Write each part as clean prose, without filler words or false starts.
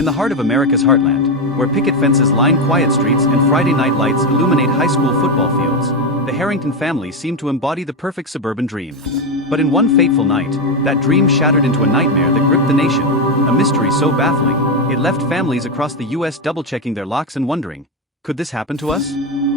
In the heart of America's heartland, where picket fences line quiet streets and Friday night lights illuminate high school football fields, the Harrington family seemed to embody the perfect suburban dream. But in one fateful night, that dream shattered into a nightmare that gripped the nation, a mystery so baffling, it left families across the U.S. double-checking their locks and wondering, could this happen to us?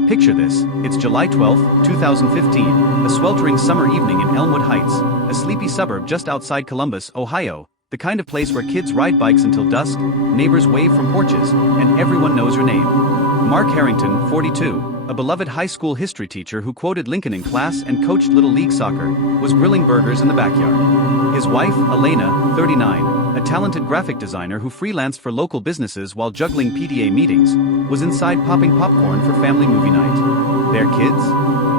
Picture this, it's July 12, 2015, a sweltering summer evening in Elmwood Heights, a sleepy suburb just outside Columbus, Ohio, the kind of place where kids ride bikes until dusk, neighbors wave from porches, and everyone knows your name. Mark Harrington, 42, a beloved high school history teacher who quoted Lincoln in class and coached Little League soccer, was grilling burgers in the backyard. His wife, Elena, 39, a talented graphic designer who freelanced for local businesses while juggling PTA meetings, was inside popping popcorn for family movie night. Their kids?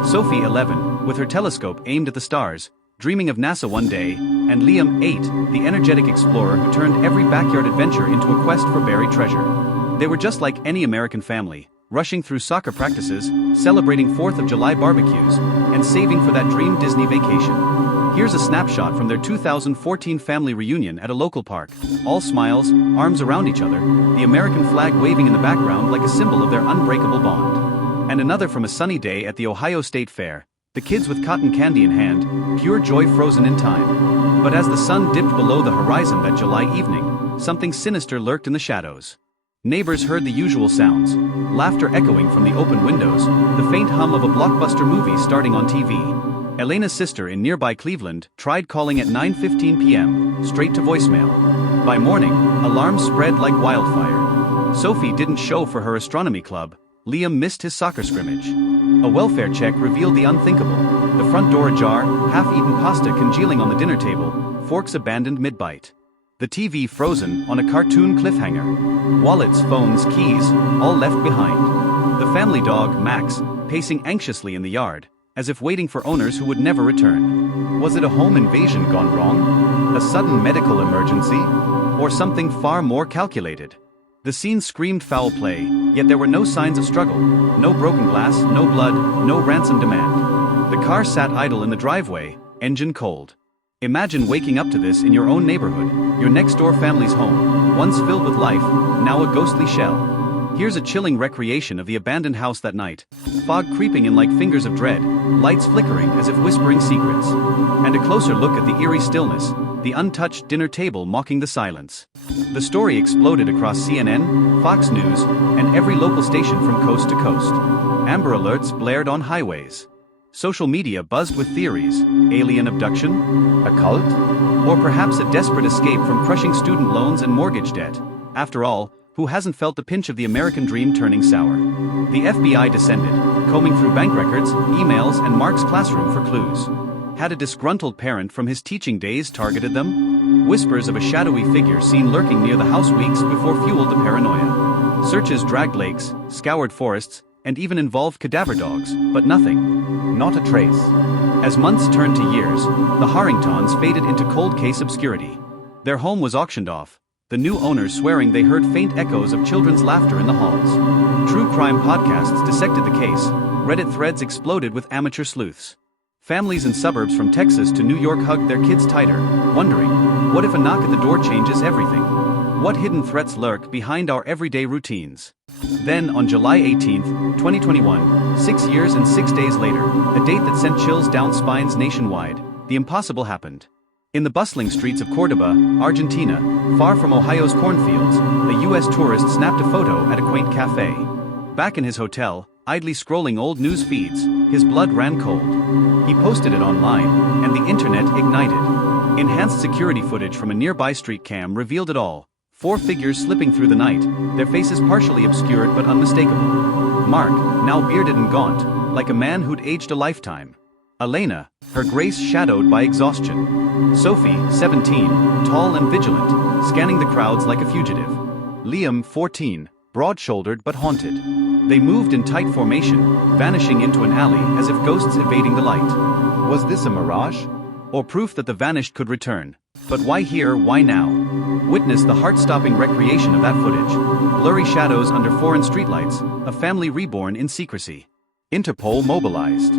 Sophie, 11, with her telescope aimed at the stars, dreaming of NASA one day, and Liam, 8, the energetic explorer who turned every backyard adventure into a quest for buried treasure. They were just like any American family, rushing through soccer practices, celebrating 4th of July barbecues, and saving for that dream Disney vacation. Here's a snapshot from their 2014 family reunion at a local park. All smiles, arms around each other, the American flag waving in the background like a symbol of their unbreakable bond. And another from a sunny day at the Ohio State Fair, the kids with cotton candy in hand, pure joy frozen in time. But as the sun dipped below the horizon that July evening, something sinister lurked in the shadows. Neighbors heard the usual sounds, laughter echoing from the open windows, the faint hum of a blockbuster movie starting on TV. Elena's sister in nearby Cleveland tried calling at 9:15 p.m., straight to voicemail. By morning, alarms spread like wildfire. Sophie didn't show for her astronomy club, Liam missed his soccer scrimmage. A welfare check revealed the unthinkable, the front door ajar, half-eaten pasta congealing on the dinner table, forks abandoned mid-bite. The TV frozen on a cartoon cliffhanger. Wallets, phones, keys, all left behind. The family dog, Max, pacing anxiously in the yard, as if waiting for owners who would never return. Was it a home invasion gone wrong? A sudden medical emergency? Or something far more calculated? The scene screamed foul play, yet there were no signs of struggle, no broken glass, no blood, no ransom demand. The car sat idle in the driveway, engine cold. Imagine waking up to this in your own neighborhood, your next-door family's home, once filled with life, now a ghostly shell. Here's a chilling recreation of the abandoned house that night. Fog creeping in like fingers of dread, lights flickering as if whispering secrets. And a closer look at the eerie stillness, the untouched dinner table mocking the silence. The story exploded across CNN, Fox News, and every local station from coast to coast. Amber alerts blared on highways. Social media buzzed with theories: alien abduction, a cult, or perhaps a desperate escape from crushing student loans and mortgage debt. After all, who hasn't felt the pinch of the American dream turning sour? The FBI descended, combing through bank records, emails, and Mark's classroom for clues. Had a disgruntled parent from his teaching days targeted them? Whispers of a shadowy figure seen lurking near the house weeks before fueled the paranoia. Searches dragged lakes, scoured forests, and even involved cadaver dogs, but nothing. Not a trace. As months turned to years, the Harringtons faded into cold case obscurity. Their home was auctioned off, the new owners swearing they heard faint echoes of children's laughter in the halls. True crime podcasts dissected the case, Reddit threads exploded with amateur sleuths. Families in suburbs from Texas to New York hugged their kids tighter, wondering, what if a knock at the door changes everything? What hidden threats lurk behind our everyday routines? Then, on July 18, 2021, 6 years and 6 days later, a date that sent chills down spines nationwide, the impossible happened. In the bustling streets of Cordoba, Argentina, far from Ohio's cornfields, a U.S. tourist snapped a photo at a quaint cafe. Back in his hotel, idly scrolling old news feeds, his blood ran cold. He posted it online, and the internet ignited. Enhanced security footage from a nearby street cam revealed it all. 4 figures slipping through the night, their faces partially obscured but unmistakable. Mark, now bearded and gaunt, like a man who'd aged a lifetime. Elena, her grace shadowed by exhaustion. Sophie, 17, tall and vigilant, scanning the crowds like a fugitive. Liam, 14, broad-shouldered but haunted. They moved in tight formation, vanishing into an alley as if ghosts evading the light. Was this a mirage? Or proof that the vanished could return? But why here, why now? Witness the heart-stopping recreation of that footage. Blurry shadows under foreign streetlights, a family reborn in secrecy. Interpol mobilized.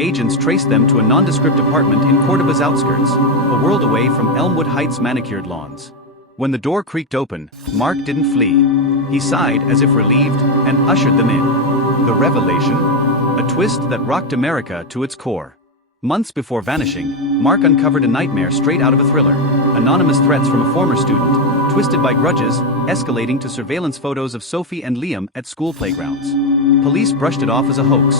Agents traced them to a nondescript apartment in Cordoba's outskirts, a world away from Elmwood Heights' manicured lawns. When the door creaked open, Mark didn't flee. He sighed as if relieved and ushered them in. The revelation? A twist that rocked America to its core. Months before vanishing, Mark uncovered a nightmare straight out of a thriller. Anonymous threats from a former student, twisted by grudges, escalating to surveillance photos of Sophie and Liam at school playgrounds. Police brushed it off as a hoax.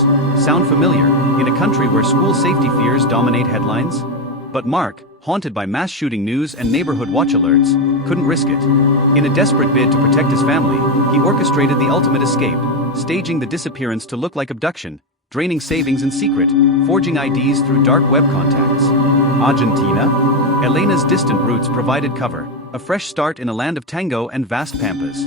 Sound familiar, in a country where school safety fears dominate headlines? But Mark, haunted by mass shooting news and neighborhood watch alerts, couldn't risk it. In a desperate bid to protect his family, he orchestrated the ultimate escape, staging the disappearance to look like abduction, draining savings in secret, forging IDs through dark web contacts. Argentina? Elena's distant roots provided cover, a fresh start in a land of tango and vast pampas.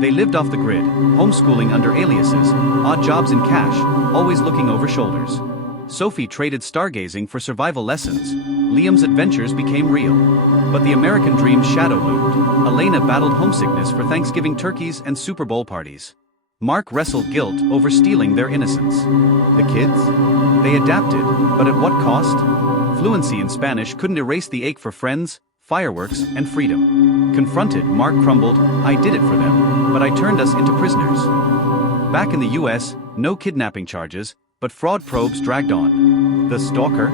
They lived off the grid, homeschooling under aliases, odd jobs in cash, always looking over shoulders. Sophie traded stargazing for survival lessons. Liam's adventures became real. But the American dream's shadow loomed. Elena battled homesickness for Thanksgiving turkeys and Super Bowl parties. Mark wrestled guilt over stealing their innocence. The kids? They adapted, but at what cost? Fluency in Spanish couldn't erase the ache for friends, fireworks, and freedom. Confronted, Mark crumbled, "I did it for them, but I turned us into prisoners." Back in the US, no kidnapping charges, but fraud probes dragged on. The stalker?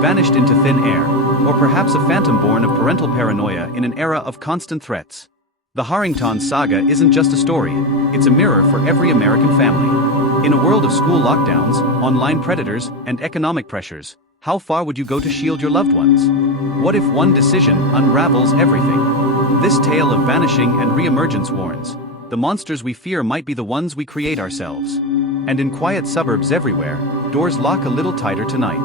Vanished into thin air, or perhaps a phantom born of parental paranoia in an era of constant threats. The Harrington saga isn't just a story, it's a mirror for every American family. In a world of school lockdowns, online predators, and economic pressures, how far would you go to shield your loved ones? What if one decision unravels everything? This tale of vanishing and reemergence warns, the monsters we fear might be the ones we create ourselves. And in quiet suburbs everywhere, doors lock a little tighter tonight.